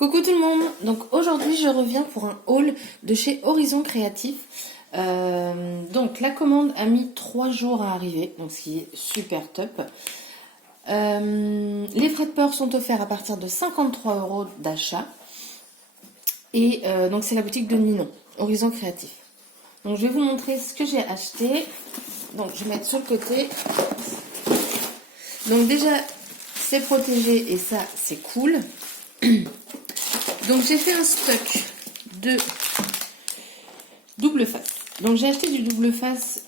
Coucou tout le monde, donc aujourd'hui je reviens pour un haul de chez Horizon Créatif. Donc la commande a mis 3 jours à arriver, donc ce qui est super top. Les frais de port sont offerts à partir de 53 € d'achat. Et donc c'est la boutique de Ninon, Horizon Créatif. Donc je vais vous montrer ce que j'ai acheté. Donc je vais mettre sur le côté. Donc déjà c'est protégé et ça c'est cool. Donc j'ai fait un stock de double face. Donc j'ai acheté du double face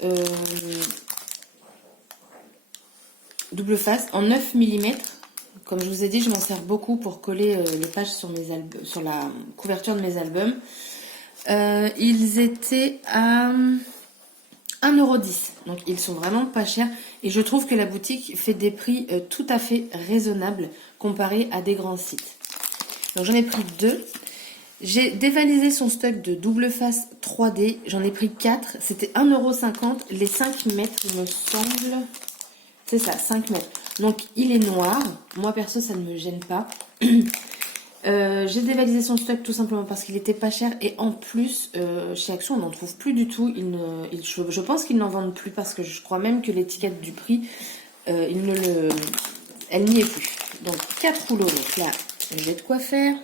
en 9 mm. Comme je vous ai dit, je m'en sers beaucoup pour coller les pages sur sur la couverture de mes albums. Ils étaient à 1,10 €. Donc ils sont vraiment pas chers. Et je trouve que la boutique fait des prix tout à fait raisonnables comparé à des grands sites. Donc j'en ai pris 2. J'ai dévalisé son stock de double face 3D. J'en ai pris 4. C'était 1,50 €. Les 5 mètres, il me semble. C'est ça, 5 mètres. Donc il est noir. Moi perso, ça ne me gêne pas. J'ai dévalisé son stock tout simplement parce qu'il était pas cher. Et en plus, chez Action, on n'en trouve plus du tout. Je pense qu'ils n'en vendent plus parce que je crois même que l'étiquette du prix, elle n'y est plus. Donc 4 rouleaux. Donc là, j'ai de quoi faire.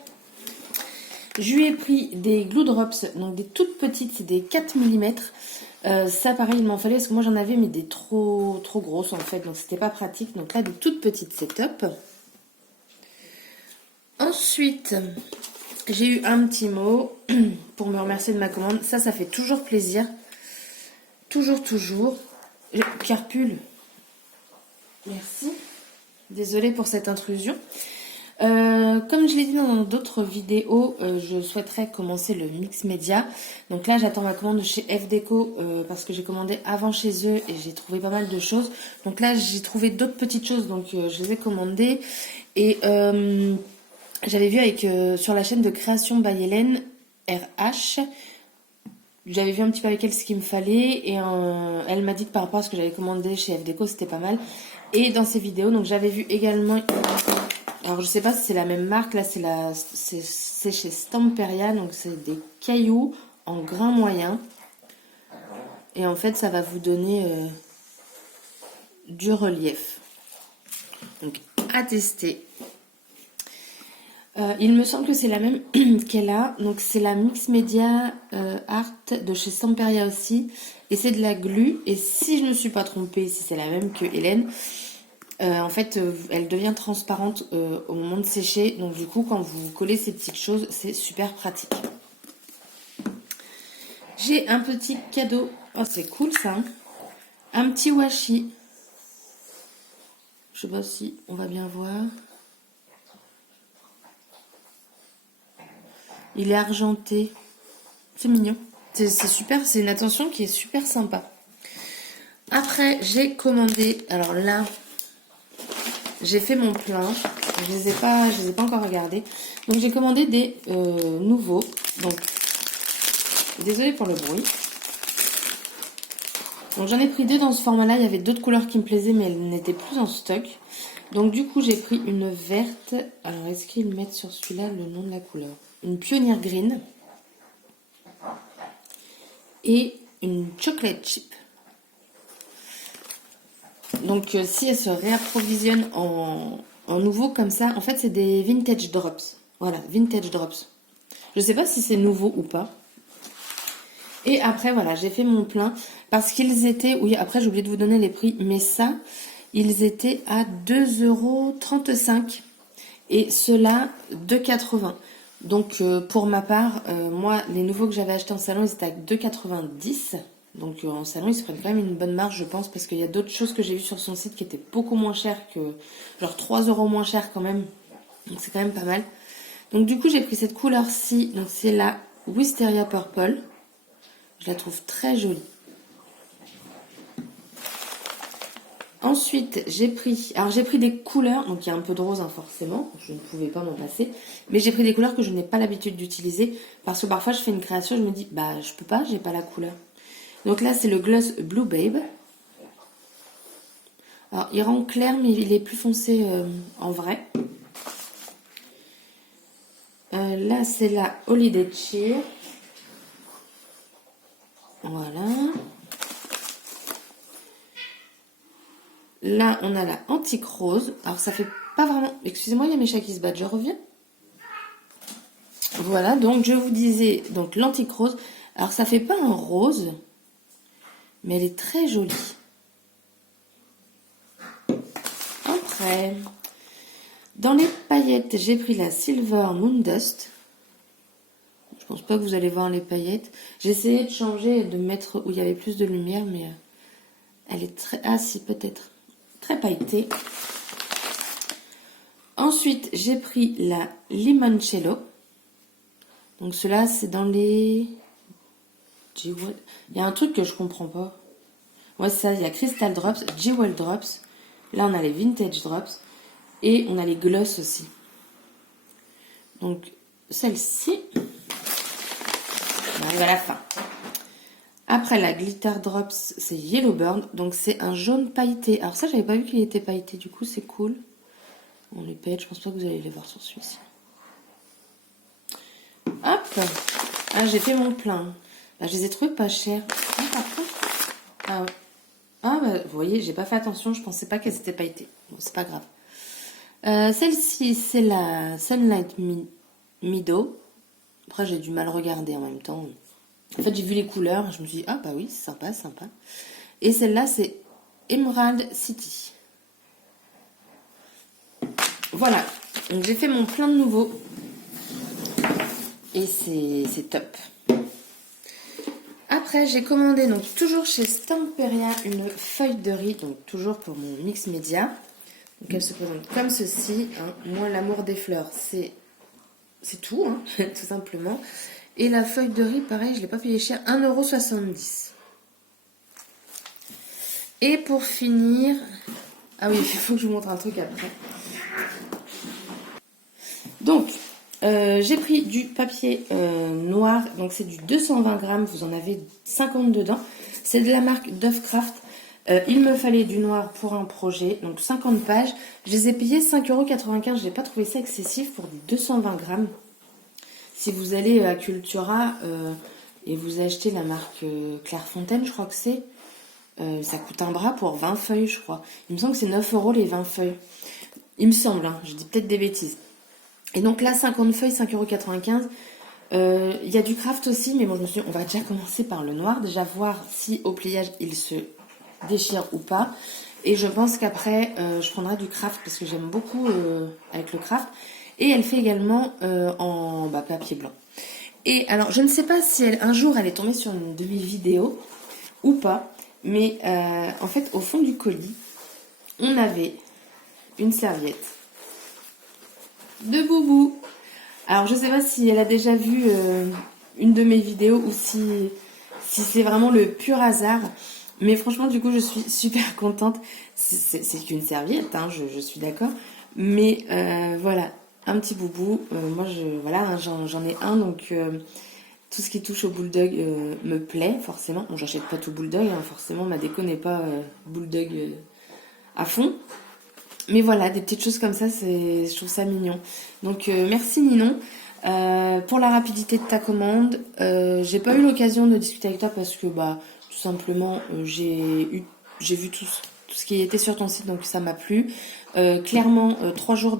Je lui ai pris des glue drops, donc des toutes petites, c'est des 4 mm. Ça pareil, il m'en fallait parce que moi j'en avais mais des trop grosses en fait, donc c'était pas pratique. Donc là, des toutes petites, c'est top. Ensuite, j'ai eu un petit mot pour me remercier de ma commande. Ça fait toujours plaisir. Toujours. Pierre Pull, merci. Désolée pour cette intrusion. Comme je l'ai dit dans d'autres vidéos, je souhaiterais commencer le mix média. Donc là, j'attends ma commande de chez FDeco parce que j'ai commandé avant chez eux et j'ai trouvé pas mal de choses. Donc là, j'ai trouvé d'autres petites choses, donc je les ai commandées. Et j'avais vu sur la chaîne de Création by Hélène RH. J'avais vu un petit peu avec elle ce qu'il me fallait et elle m'a dit que par rapport à ce que j'avais commandé chez FDeco, c'était pas mal. Et dans ces vidéos, donc j'avais vu également... Alors je sais pas si c'est la même marque, là c'est chez Stamperia, donc c'est des cailloux en grain moyen. Et en fait ça va vous donner du relief. Donc à tester. Il me semble que c'est la même qu'elle a, donc c'est la Mix Media Art de chez Stamperia aussi. Et c'est de la glu, et si je ne me suis pas trompée, si c'est la même que Hélène... en fait, elle devient transparente au moment de sécher. Donc du coup, quand vous collez ces petites choses, c'est super pratique. J'ai un petit cadeau. Oh, c'est cool ça. Hein, un petit washi. Je sais pas si on va bien voir. Il est argenté. C'est mignon. C'est super. C'est une attention qui est super sympa. Après, j'ai commandé. Alors là... J'ai fait mon plein, je les ai pas encore regardés. Donc j'ai commandé des nouveaux. Donc désolée pour le bruit. Donc j'en ai pris 2 dans ce format-là. Il y avait d'autres couleurs qui me plaisaient, mais elles n'étaient plus en stock. Donc du coup j'ai pris une verte. Alors est-ce qu'ils mettent sur celui-là le nom de la couleur? Une Pioneer Green et une Chocolate Chip. Donc si elle se réapprovisionne en nouveau comme ça, en fait c'est des vintage drops. Voilà, vintage drops. Je sais pas si c'est nouveau ou pas. Et après voilà, j'ai fait mon plein parce qu'ils étaient, oui après j'ai oublié de vous donner les prix, mais ça, ils étaient à 2,35 € et ceux-là 2,80 €. Donc pour ma part, moi les nouveaux que j'avais achetés en salon, ils étaient à 2,90 €. Donc en salon, ils se prennent quand même une bonne marge, je pense, parce qu'il y a d'autres choses que j'ai vues sur son site qui étaient beaucoup moins chères que... Genre 3 € moins cher quand même. Donc c'est quand même pas mal. Donc du coup, j'ai pris cette couleur-ci. Donc c'est la Wisteria Purple. Je la trouve très jolie. Ensuite, j'ai pris des couleurs. Donc il y a un peu de rose, hein, forcément. Je ne pouvais pas m'en passer. Mais j'ai pris des couleurs que je n'ai pas l'habitude d'utiliser. Parce que parfois, je fais une création, je me dis, bah je peux pas, j'ai pas la couleur. Donc là, c'est le gloss Blue Babe. Alors, il rend clair, mais il est plus foncé en vrai. Là, c'est la Holiday Cheer. Voilà. Là, on a la Antique Rose. Alors, ça fait pas vraiment... Excusez-moi, il y a mes chats qui se battent, je reviens. Voilà, donc je vous disais, donc l'Antique Rose. Alors, ça fait pas un rose, mais elle est très jolie. Après, dans les paillettes, j'ai pris la Silver Moon Dust. Je pense pas que vous allez voir les paillettes. J'ai essayé de changer et de mettre où il y avait plus de lumière, mais elle est très... Ah si, peut-être. Très pailletée. Ensuite, j'ai pris la Limoncello. Donc cela, c'est dans les... Il y a un truc que je comprends pas. Ouais, c'est ça, il y a Crystal Drops, Jewel Drops. Là, on a les Vintage Drops. Et on a les Gloss aussi. Donc, celle-ci... On arrive à la fin. Après, la Glitter Drops, c'est Yellow Burn. Donc, c'est un jaune pailleté. Alors ça, j'avais pas vu qu'il était pailleté. Du coup, c'est cool. On les paillettes, je pense pas que vous allez les voir sur celui-ci. Hop. Ah, j'ai fait mon plein. Bah, je les ai trouvés pas chers. Ah, par contre... Ah, ouais. Ah, bah, vous voyez, j'ai pas fait attention. Je pensais pas qu'elles étaient pailletées. Bon, c'est pas grave. Celle-ci, c'est la Sunlight Meadow. Après, j'ai du mal regarder en même temps. En fait, j'ai vu les couleurs. Je me suis dit, ah bah oui, c'est sympa, sympa. Et celle-là, c'est Emerald City. Voilà. Donc, j'ai fait mon plein de nouveaux. Et c'est top. Après, j'ai commandé, donc toujours chez Stamperia, une feuille de riz. Donc, toujours pour mon mix média. Donc, elle se présente comme ceci. Hein. Moi, l'amour des fleurs, c'est tout, hein, tout simplement. Et la feuille de riz, pareil, je ne l'ai pas payé cher, 1,70 €. Et pour finir... Ah oui, il faut que je vous montre un truc après. Donc, j'ai pris du papier noir, donc c'est du 220 grammes, vous en avez 50 dedans. C'est de la marque Dovecraft. Il me fallait du noir pour un projet, donc 50 pages. Je les ai payés 5,95 €, je n'ai pas trouvé ça excessif pour du 220 grammes. Si vous allez à Cultura et vous achetez la marque Clairefontaine, je crois que c'est, ça coûte un bras pour 20 feuilles, je crois. Il me semble que c'est 9 € les 20 feuilles. Il me semble, hein, je dis peut-être des bêtises. Et donc là, 50 feuilles, 5,95 €. Il y a du craft aussi, mais bon, je me suis dit, on va déjà commencer par le noir, déjà voir si au pliage il se déchire ou pas. Et je pense qu'après, je prendrai du craft parce que j'aime beaucoup avec le craft. Et elle fait également en papier blanc. Et alors, je ne sais pas si un jour elle est tombée sur une de mes vidéos ou pas, mais en fait, au fond du colis, on avait une serviette de Boubou. Alors, je ne sais pas si elle a déjà vu une de mes vidéos ou si c'est vraiment le pur hasard. Mais franchement, du coup, je suis super contente. C'est qu'une serviette, hein, je suis d'accord. Mais voilà. Un petit boubou, moi voilà, hein, j'en ai un, donc tout ce qui touche au bulldog me plaît forcément. Bon, j'achète pas tout bulldog, hein, forcément ma déco n'est pas bulldog à fond. Mais voilà, des petites choses comme ça, je trouve ça mignon. Donc merci Ninon pour la rapidité de ta commande. J'ai pas eu l'occasion de discuter avec toi parce que tout simplement j'ai vu tout ce qui était sur ton site, donc ça m'a plu. Clairement, 3 jours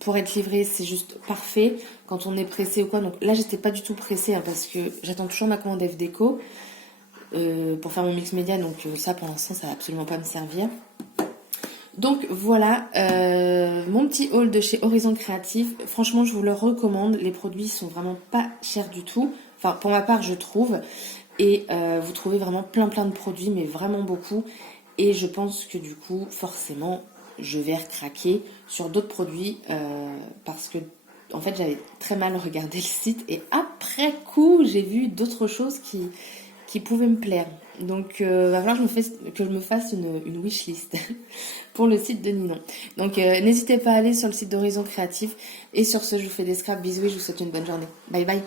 pour être livré, c'est juste parfait quand on est pressé ou quoi. Donc là, j'étais pas du tout pressée hein, parce que j'attends toujours ma commande F-Déco pour faire mon mix média. Donc ça, pour l'instant, ça va absolument pas me servir. Donc voilà, mon petit haul de chez Horizon Créatif. Franchement, je vous le recommande. Les produits sont vraiment pas chers du tout. Enfin, pour ma part, je trouve. Et vous trouvez vraiment plein de produits, mais vraiment beaucoup. Et je pense que du coup, forcément, je vais recraquer sur d'autres produits parce que en fait j'avais très mal regardé le site et après coup j'ai vu d'autres choses qui pouvaient me plaire. Donc va falloir que je me fasse une wishlist pour le site de Ninon. Donc n'hésitez pas à aller sur le site d'Horizon Créatif et sur ce je vous fais des scraps, bisous et je vous souhaite une bonne journée. Bye bye.